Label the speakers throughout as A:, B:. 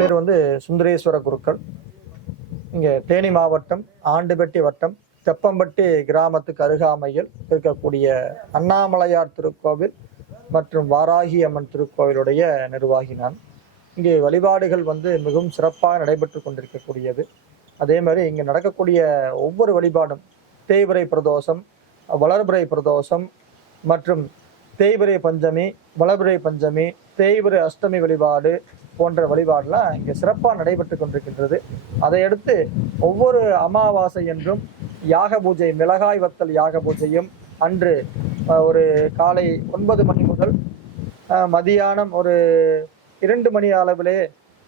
A: பேர் வந்து சுந்தரேஸ்வர குருக்கள். இங்கே தேனி மாவட்டம் ஆண்டுபட்டி வட்டம் தெப்பம்பட்டி கிராமத்துக்கு அருகாமையில் இருக்கக்கூடிய அண்ணாமலையார் திருக்கோவில் மற்றும் வாராகி அம்மன் திருக்கோவிலுடைய நிர்வாகி நான் இங்கே வழிபாடுகள் வந்து மிகவும் சிறப்பாக நடைபெற்று கொண்டிருக்கக்கூடியது. அதே மாதிரி இங்கே நடக்கக்கூடிய ஒவ்வொரு வழிபாடும் தேய்பிரை பிரதோஷம் வளர்பிறை பிரதோஷம் மற்றும் தேய்பிரை பஞ்சமி வளர்பிறை பஞ்சமி தேய்பிரை அஷ்டமி வழிபாடு போன்ற வழிபாடுலாம் இங்கே சிறப்பாக நடைபெற்று கொண்டிருக்கின்றது. அதையடுத்து ஒவ்வொரு அமாவாசை என்றும் யாக பூஜை மிளகாய் வத்தல் யாக பூஜையும் அன்று ஒரு காலை ஒன்பது மணி முதல் மதியானம் ஒரு இரண்டு மணி அளவிலே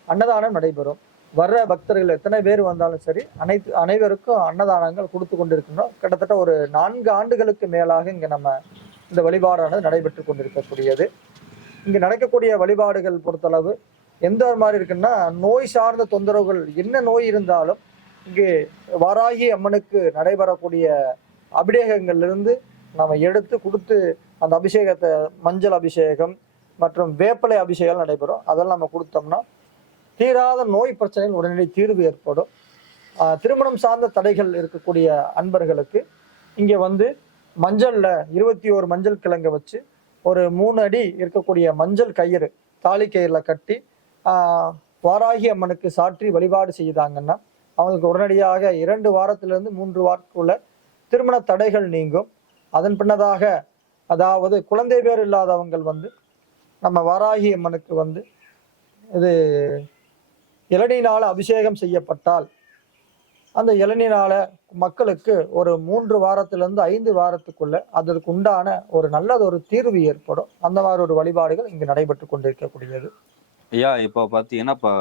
A: அன்னதானம் நடைபெறும். வர்ற பக்தர்கள் எத்தனை பேர் வந்தாலும் சரி அனைத்து அனைவருக்கும் அன்னதானங்கள் கொடுத்து கொண்டிருக்கின்றோம். கிட்டத்தட்ட ஒரு நான்கு ஆண்டுகளுக்கு மேலாக இங்கே நம்ம இந்த வழிபாடானது நடைபெற்று கொண்டிருக்கக்கூடியது. இங்கே நடக்கக்கூடிய வழிபாடுகள் பொறுத்தளவு எந்த மாதிரி இருக்குன்னா நோய் சார்ந்த தொந்தரவுகள் என்ன நோய் இருந்தாலும் இங்கே வராகி அம்மனுக்கு நடைபெறக்கூடிய அபிஷேகங்கள்லேருந்து நம்ம எடுத்து கொடுத்து அந்த அபிஷேகத்தை மஞ்சள் அபிஷேகம் மற்றும் வேப்பலை அபிஷேகம் நடைபெறும். அதெல்லாம் நம்ம கொடுத்தோம்னா தீராத நோய் பிரச்சனையில் உடனடி தீர்வு ஏற்படும். திருமணம் சார்ந்த தடைகள் இருக்கக்கூடிய அன்பர்களுக்கு இங்கே வந்து மஞ்சளில் இருபத்தி ஓரு மஞ்சள் கிழங்க வச்சு ஒரு மூணு அடி இருக்கக்கூடிய மஞ்சள் கயிறு தாலி கயிறில் கட்டி வாராகி அம்மனுக்கு சாற்றி வழிபாடு செய்தாங்கன்னா அவங்களுக்கு உடனடியாக இரண்டு வாரத்திலிருந்து மூன்று வாரத்துக்குள்ள திருமண தடைகள் நீங்கும். அதன் பின்னதாக அதாவது குழந்தை பேர் இல்லாதவங்கள் வந்து நம்ம வாராகி அம்மனுக்கு வந்து இது இளநீனால் அபிஷேகம் செய்யப்பட்டால் அந்த இளநீனால மக்களுக்கு ஒரு மூன்று வாரத்திலிருந்து ஐந்து வாரத்துக்குள்ள அதற்கு உண்டான ஒரு நல்லது ஒரு தீர்வு ஏற்படும். அந்த மாதிரி ஒரு வழிபாடுகள் இங்கு நடைபெற்று கொண்டிருக்கக்கூடியது.
B: ஐயா இப்போ பார்த்தீங்கன்னா இப்போ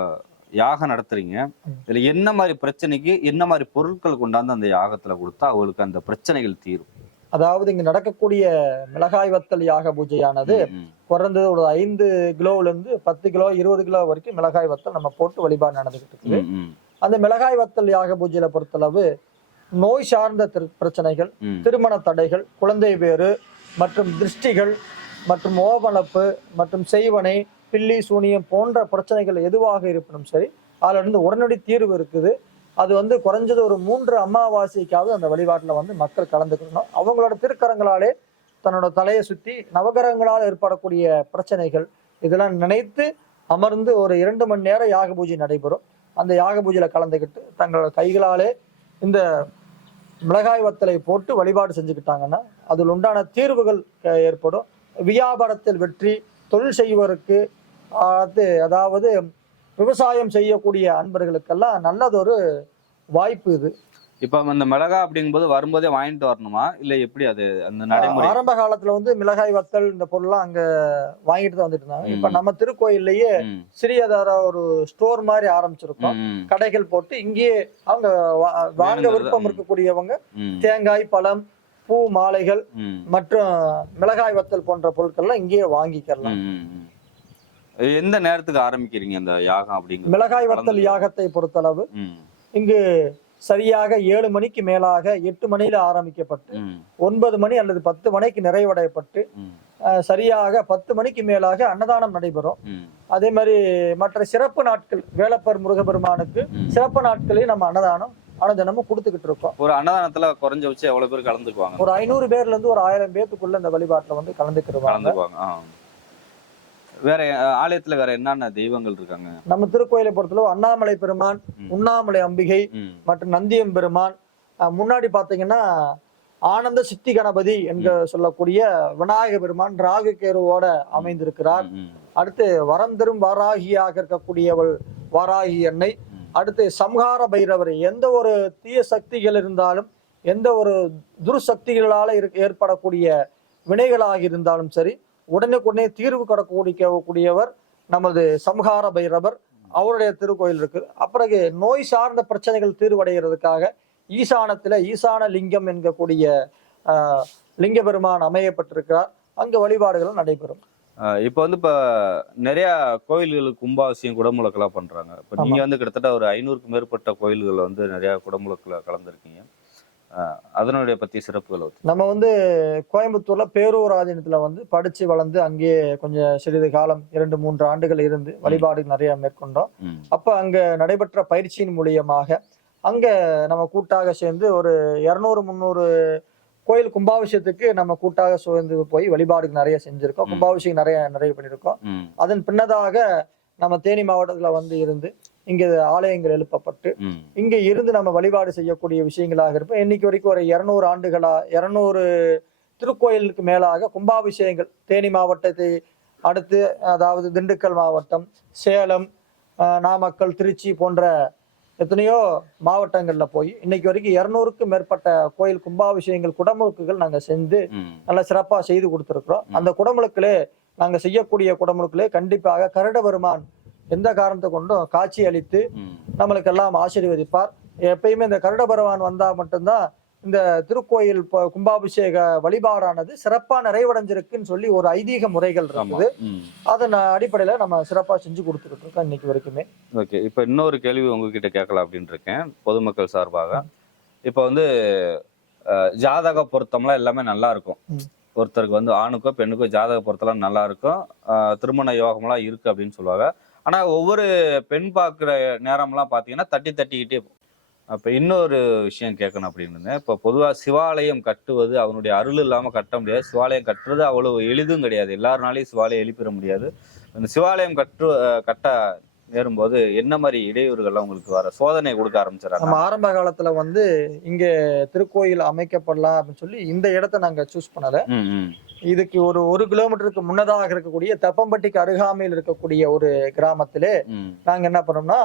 B: யாகம் நடத்துறீங்க. இதுல என்ன மாதிரி பிரச்சனைக்கு என்ன மாதிரி பொருட்கள் கொண்டாந்து அந்த யாகத்துல கொடுத்தா அவங்களுக்கு அந்த பிரச்சனைகள் தீரும்?
A: அதாவது இங்கு நடக்கக்கூடிய மிளகாய் வத்தல் யாக பூஜையானது குறைந்தது ஒரு ஐந்து கிலோல இருந்து பத்து கிலோ இருபது கிலோ வரைக்கும் மிளகாய் வத்தல் நம்ம போட்டு வழிபாடு நடந்துகிட்டு இருக்குது. அந்த மிளகாய் வத்தல் யாக பூஜையில பொறுத்தளவு நோய் சார்ந்த பிரச்சனைகள் திருமண தடைகள் குழந்தை பேறு மற்றும் திருஷ்டிகள் மற்றும் ஓவனப்பு மற்றும் செய்வனை பில்லி சூனியம் போன்ற பிரச்சனைகள் எதுவாக இருப்பினும் சரி அதில் இருந்து உடனடி தீர்வு இருக்குது. அது வந்து குறைஞ்சது ஒரு மூன்று அமாவாசைக்காவது அந்த வழிபாட்டில் வந்து மக்கள் கலந்துக்கணும். அவங்களோட திருக்கரங்களாலே தன்னோட தலையை சுற்றி நவகரங்களால் ஏற்படக்கூடிய பிரச்சனைகள் இதெல்லாம் நினைத்து அமர்ந்து ஒரு இரண்டு மணி நேரம் யாக பூஜை நடைபெறும். அந்த யாக பூஜையில் கலந்துக்கிட்டு தங்களோட கைகளாலே இந்த மிளகாய் வத்தலை போட்டு வழிபாடு செஞ்சுக்கிட்டாங்கன்னா அதில் உண்டான தீர்வுகள் ஏற்படும். வியாபாரத்தில் வெற்றி தொழில் செய்வோருக்கு அது அதாவது விவசாயம் செய்யக்கூடிய அன்பர்களுக்கெல்லாம் நல்லதொரு வாய்ப்பு இது.
B: இப்போ அந்த மிளகா அப்படிங்கும்போது வரும்போதே வாங்கிட்டு வரணுமா? இல்ல எப்படி அது அந்த நடைமுறை?
A: ஆரம்ப காலத்துல வந்து மிளகாய் வத்தல் இந்த பொருள்லாம் அங்க வாங்கிட்டு தான் வந்துட்டு இருந்தாங்க. இப்ப. நம்ம திருக்கோயில்லையே
B: ம்,
A: சிறியதார ஒரு ஸ்டோர் மாதிரி ஆரம்பிச்சிருக்கோம். கடைகள் போட்டு இங்கேயே அவங்க வாங்க விருப்பம். இருக்கக்கூடியவங்க தேங்காய் பழம் பூ மாலைகள் மற்றும் மிளகாய் வத்தல் போன்ற பொருட்கள்லாம் இங்கேயே வாங்கிக்கலாம்.
B: எந்த நேரத்துக்கு ஆரம்பிக்கிறீங்க அந்த யாகம் அப்படிங்கிறது?
A: மிளகாய் வத்தல் யாகத்தை பொறுத்தளவு இங்கு சரியாக ஏழு மணிக்கு மேலாக எட்டு மணியில ஆரம்பிக்கப்பட்டு ஒன்பது மணி அல்லது பத்து மணிக்கு நிறைவடையப்பட்டு சரியாக பத்து மணிக்கு மேலாக அன்னதானம் நடைபெறும். அதே மாதிரி மற்ற சிறப்பு நாட்கள் வேலப்பர் முருகபெருமானுக்கு. சிறப்பு நாட்களையும் நம்ம அன்னதானம் அனுதினமும் கொடுத்துக்கிட்டு இருக்கோம்.
B: ஒரு அன்னதானத்துல குறைஞ்ச வச்சு எவ்வளவு பேர் கலந்துக்குவாங்க?
A: ஒரு ஐநூறு பேர்ல இருந்து ஒரு ஆயிரம் பேத்துக்குள்ள இந்த வழிபாட்டுல வந்து கலந்துக்கிடுவாங்க.
B: வேற ஆலயத்துல வேற என்னென்ன தெய்வங்கள் இருக்காங்க?
A: நம்ம திருக்கோயிலை பொறுத்தளவு அண்ணாமலை பெருமான். உண்ணாமலை அம்பிகை மற்றும் நந்தியம் பெருமான். முன்னாடி பாத்தீங்கன்னா ஆனந்த சித்தி கணபதி என்க சொல்லக்கூடிய விநாயக பெருமான் ராகு கேருவோட அமைந்திருக்கிறார். அடுத்து வரம் தரும் வாராகியாக இருக்கக்கூடியவள் வாராகி அன்னை. அடுத்து சம்ஹார பைரவர். எந்த ஒரு தீய சக்திகள் இருந்தாலும் எந்த ஒரு துர்சக்திகளால ஏற்படக்கூடிய வினைகளாக இருந்தாலும் சரி உடனுக்குடனே தீர்வு கூடியவர் நமது சம்ஹார பைரவர். அவருடைய திருக்கோயில் இருக்கு. அப்பிறகு நோய் சார்ந்த பிரச்சனைகள் தீர்வடைகிறதுக்காக ஈசானத்துல ஈசான லிங்கம் என்கக்கூடிய ஆஹ், லிங்க பெருமான் அமையப்பட்டிருக்கிறார். அங்கு வழிபாடுகளும் நடைபெறும்.
B: இப்ப வந்து இப்ப நிறைய கோயில்களுக்கு கும்பாபிஷேகம் குடமுழக்கெல்லாம் பண்றாங்க. இப்ப நீங்க வந்து கிட்டத்தட்ட ஒரு ஐநூறுக்கும் மேற்பட்ட கோயில்கள் வந்து நிறைய குடமுழக்கில் கலந்துருக்கீங்க. அதனுடைய பத்தி சிறப்புகளை.
A: நம்ம வந்து கோயம்புத்தூர்ல பேரூர் ஆதீனத்துல வந்து படிச்சு வளர்ந்து அங்கேயே கொஞ்சம் சிறிது காலம் இரண்டு மூன்று ஆண்டுகள் இருந்து வழிபாடு நிறைய மேற்கொண்டோம். அப்ப அங்க நடைபெற்ற பயிற்சியின் மூலியமாக அங்க நம்ம கூட்டாக சேர்ந்து ஒரு இருநூறு முந்நூறு கோயில் கும்பாபிஷேகத்துக்கு நம்ம கூட்டாக சேர்ந்து போய் வழிபாடுக்கு நிறைய செஞ்சிருக்கோம். கும்பாபிஷேகம் நிறைய நிறைய பண்ணியிருக்கோம் அதன் பின்னதாக நம்ம தேனி மாவட்டத்துல வந்து இருந்து இங்க ஆலயங்கள் எழுப்பப்பட்டு இங்க இருந்து நம்ம வழிபாடு செய்யக்கூடிய விஷயங்களாக இருப்போம் இன்னைக்கு வரைக்கும் ஒரு இருநூறு ஆண்டுகளா இருநூறு திருக்கோயிலுக்கு மேலாக கும்பாபிஷேகங்கள் தேனி மாவட்டத்தை அடுத்து அதாவது திண்டுக்கல் மாவட்டம் சேலம் நாமக்கல் திருச்சி போன்ற எத்தனையோ மாவட்டங்கள்ல போய் இன்னைக்கு வரைக்கும் இருநூறுக்கும் மேற்பட்ட கோயில் கும்பாபிஷேகங்கள் குடமுழுக்குகள் நாங்க செஞ்சு நல்ல சிறப்பா செய்து கொடுத்துருக்குறோம். அந்த குடமுழுக்கிலே நாங்க செய்யக்கூடிய குடமுழுக்கிலே கண்டிப்பாக கருட பெருமான் எந்த காரணத்தை கொண்டும் காட்சி அளித்து
B: ம்,
A: நம்மளுக்கெல்லாம் ஆசீர்வதிப்பார். எப்பயுமே இந்த கருட பகவான் வந்தா மட்டும்தான் இந்த திருக்கோயில் கும்பாபிஷேக வழிபாடானது சிறப்பா நிறைவடைஞ்சிருக்குன்னு சொல்லி ஒரு ஐதீக முறைகள். இருக்குது. அதன் அடிப்படையில நம்ம சிறப்பா செஞ்சு கொடுத்துக்கிட்டு இருக்கோம் இன்னைக்கு வரைக்குமே.
B: ஓகே. இப்போ இன்னொரு கேள்வி உங்ககிட்ட கேட்கலாம் அப்படின்னு இருக்கேன். பொதுமக்கள் சார்பாக. இப்போ வந்து ஜாதக பொருத்தம்லாம் எல்லாமே நல்லா இருக்கும். ஒருத்தருக்கு வந்து ஆணுக்கோ பெண்ணுக்கோ ஜாதக பொருத்தம்லாம் நல்லா இருக்கும். திருமண யோகம்லாம் இருக்கு அப்படின்னு சொல்லுவாங்க. ஆனா ஒவ்வொரு பெண் பார்க்குற நேரம்லாம் பார்த்தீங்கன்னா தட்டி தட்டிக்கிட்டே. அப்ப இன்னொரு விஷயம் கேட்கணும் அப்படின்னு இருந்தேன். இப்போ பொதுவாக சிவாலயம் கட்டுவது அவனுடைய அருள் இல்லாமல் கட்ட முடியாது. சிவாலயம் கட்டுறது அவ்வளவு எளிதும் கிடையாது. எல்லாருனாலையும் சிவாலயம் எழுப்பிட முடியாது. அந்த சிவாலயம் கட்டு கட்ட நேரும்போது என்ன மாதிரி இடையூறுகள்லாம் உங்களுக்கு வர சோதனை கொடுக்க
A: நம்ம
B: ஆரம்பிச்சிடறாங்க
A: ஆரம்ப காலத்துல வந்து இங்க திருக்கோயில் அமைக்கப்படலாம் அப்படின்னு சொல்லி இந்த இடத்த நாங்க சூஸ் பண்ணல. இதுக்கு ஒரு ஒரு கிலோமீட்டருக்கு முன்னதாக இருக்கக்கூடிய தெப்பம்பட்டிக்கு அருகாமையில் இருக்கக்கூடிய ஒரு கிராமத்திலே நாங்க என்ன பண்ணோம்னா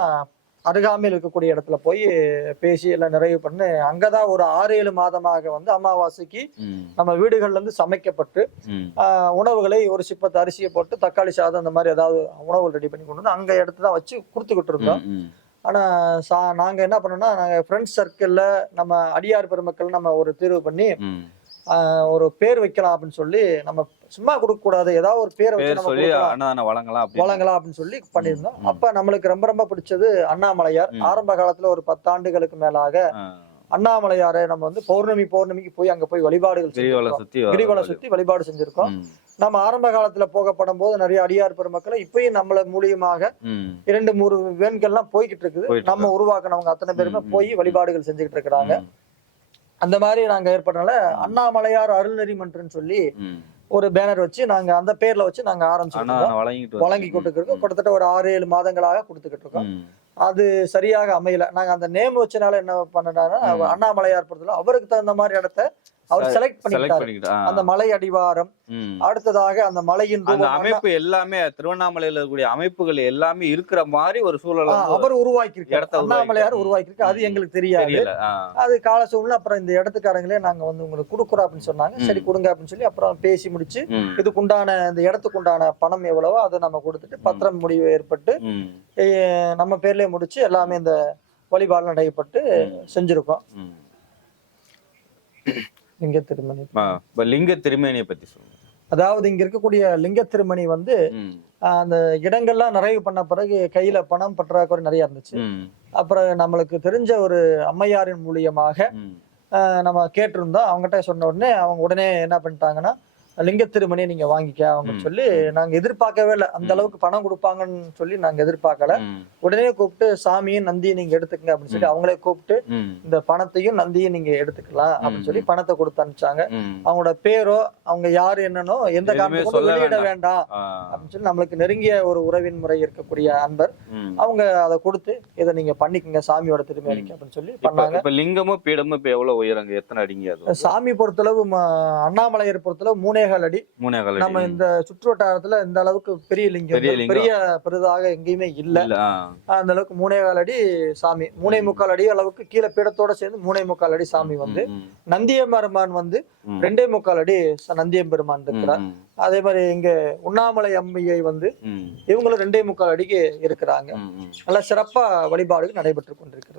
A: அருகாமையில் இருக்கக்கூடிய இடத்துல போய் பேசி எல்லாம் நிறைவு பண்ணி அங்கதான் ஒரு ஆறு ஏழு மாதமாக வந்து அமாவாசைக்கு நம்ம வீடுகள்ல இருந்து சமைக்கப்பட்டு உணவுகளை ஒரு சிப்பத்து அரிசியை போட்டு தக்காளி சாதம் அந்த மாதிரி ஏதாவது உணவுகள் ரெடி பண்ணி கொண்டு வந்து அங்க இடத்துல தான் வச்சு கொடுத்துக்கிட்டு இருந்தோம். ஆனா சா நாங்க என்ன பண்ணோம்னா நாங்க ஃப்ரெண்ட்ஸ் சர்க்கிள்ல நம்ம அடியார் பெருமக்கள் நம்ம ஒரு தீர்வு பண்ணி ஒரு பேர் வைக்கலாம் அப்படின்னு சொல்லி நம்ம சும்மா கொடுக்க கூடாது. ஏதாவது ஒரு பேரை வச்சு நம்ம
B: வழங்கலாம் அப்படின்னு.
A: வழங்கலாம் அப்படின்னு சொல்லி பண்ணியிருந்தோம். அப்ப நம்மளுக்கு ரொம்ப ரொம்ப பிடிச்சது அண்ணாமலையார். ஆரம்ப காலத்துல ஒரு பத்தாண்டுகளுக்கு மேலாக அண்ணாமலையாரை நம்ம வந்து பௌர்ணமி பௌர்ணமிக்கு போய் அங்க போய் வழிபாடுகள் செஞ்சிருக்கோம்.
B: சுத்தி
A: வழிபாடு. செஞ்சிருக்கோம். நம்ம ஆரம்ப காலத்துல போகப்படும் போது நிறைய அடியார் பெருமக்களை இப்பயும் நம்மள மூலியமாக இரண்டு மூணு வேன்கள்லாம் போய்கிட்டு இருக்குது. நம்ம உருவாக்குனவங்க அத்தனை பேருமே போய் வழிபாடுகள் செஞ்சுக்கிட்டு இருக்கிறாங்க. அந்த மாதிரி நாங்க ஏற்பட்டனால அண்ணாமலையார் அருள்நெறி மன்றம்னு சொல்லி. ஒரு பேனர் வச்சு நாங்க அந்த பேர்ல வச்சு நாங்க
B: வழங்கிட்டு
A: வழங்கி கொடுத்துக்கிட்டு இருக்கோம். கிட்டத்தட்ட ஒரு ஆறு ஏழு மாதங்களாக கொடுத்துக்கிட்டு இருக்கோம். அது சரியாக அமையல. நாங்க அந்த நேம் வச்சனால என்ன பண்ணனா. அண்ணாமலையார் பொறுத்தல அவருக்கு தகுந்த மாதிரி இடத்த அவர் செலக்ட்
B: select
A: பண்ணிட்டாரு.
B: பண்ணிக்கிட்டு ஆ,
A: அந்த மலை அடிவாரம். அடுத்ததாக அந்த மலையின்
B: அந்த அமைப்பு எல்லாமே திருவண்ணாமலையில இருக்கக்கூடிய அமைப்புகள் எல்லாமே இருக்கிற மாதிரி ஒரு சூழல்
A: அவர் உருவாக்கி இருக்காரு அண்ணாமலையார் உருவாக்கி இருக்கு அது. எங்களுக்கு தெரியாது. அது கால சூழ்நிலை அப்புறம் இந்த இடத்துக்காரங்களே நாங்க வந்து உங்களுக்கு கொடுக்குறோம் அப்படின்னு சொன்னாங்க. சரி கொடுங்க அப்படின்னு சொல்லி அப்புறம் பேசி முடிச்சு இதுக்குண்டான இந்த இடத்துக்கு உண்டான பணம் எவ்வளவோ அதை நம்ம கொடுத்துட்டு பத்திரம் முடிவு ஏற்பட்டு நம்ம பேர்லயே முடிச்சு எல்லாமே இந்த வழிபாடு நடைபெற்று. செஞ்சிருக்கோம். லிங்க திருமணி
B: இப்ப லிங்க திருமேனியை பத்தி சொல்லுங்க.
A: அதாவது இங்க இருக்கக்கூடிய லிங்க திருமணி வந்து அந்த இடங்கள்லாம் நிறைவு பண்ண பிறகு கையில பணம் பற்றாக்குறை நிறைய இருந்துச்சு. அப்புறம் நம்மளுக்கு தெரிஞ்ச ஒரு அம்மையாரின் மூலியமாக நம்ம கேட்டிருந்தோம். அவங்ககிட்ட சொன்ன உடனே அவங்க உடனே என்ன பண்ணிட்டாங்கன்னா லிங்க திருமணியை நீங்க வாங்கிக்க அவங்க. சொல்லி நாங்க எதிர்பார்க்கவே இல்லை. அந்த. அளவுக்கு பணம் கொடுப்பாங்கன்னு சொல்லி நாங்க எதிர்பார்க்கல. உடனே கூப்பிட்டு சாமியும் நந்தியும் நீங்க எடுத்துக்கங்க அப்படின்னு சொல்லி. அவங்களே கூப்பிட்டு இந்த பணத்தையும் நந்தியும் நீங்க எடுத்துக்கலாம் அப்படின்னு. சொல்லி பணத்தை கொடுத்து அனுப்பிச்சாங்க. அவங்களோட பேரோ அவங்க யாரு என்னன்னோ எந்த
B: சொல்ல
A: வெளியிட
B: வேண்டாம்.
A: அப்படின்னு சொல்லி நம்மளுக்கு நெருங்கிய ஒரு உறவின் முறை இருக்கக்கூடிய அன்பர். அவங்க அதை கொடுத்து இதை நீங்க பண்ணிக்கங்க சாமியோட திருமணிக்கு அப்படின்னு சொல்லி பண்ணாங்க
B: இப்ப லிங்கமும் பீடமும் இப்ப எவ்வளவு உயரங்க எத்தனை அடிங்க அது?
A: சாமி பொறுத்தளவு அண்ணாமலையர் பொறுத்தளவு மூணேகால் அடி
B: மூணே கால்
A: நம்ம. இந்த சுற்று வட்டாரத்துல இந்த அளவுக்கு பெரிய லிங்கம்
B: பெரிய
A: பெரிதாக எங்கேயுமே இல்ல அந்த அளவுக்கு மூணே கால் அடி சாமி. மூணே. முக்கால் அடி அளவுக்கு கீழே பீடத்தோட சேர்ந்து மூணே முக்கால் அடி சாமி வந்து நந்தியம்பெருமான் வந்து. ரெண்டே முக்கால் அடி நந்தியம்பெருமான் இருக்கிறார். அதே மாதிரி இங்க உண்ணாமலை அம்மையை வந்து இவங்களும் ரெண்டே முக்கால் அடிக்கு இருக்கிறாங்க. நல்ல சிறப்பா வழிபாடுகள் நடைபெற்று கொண்டிருக்கிறது.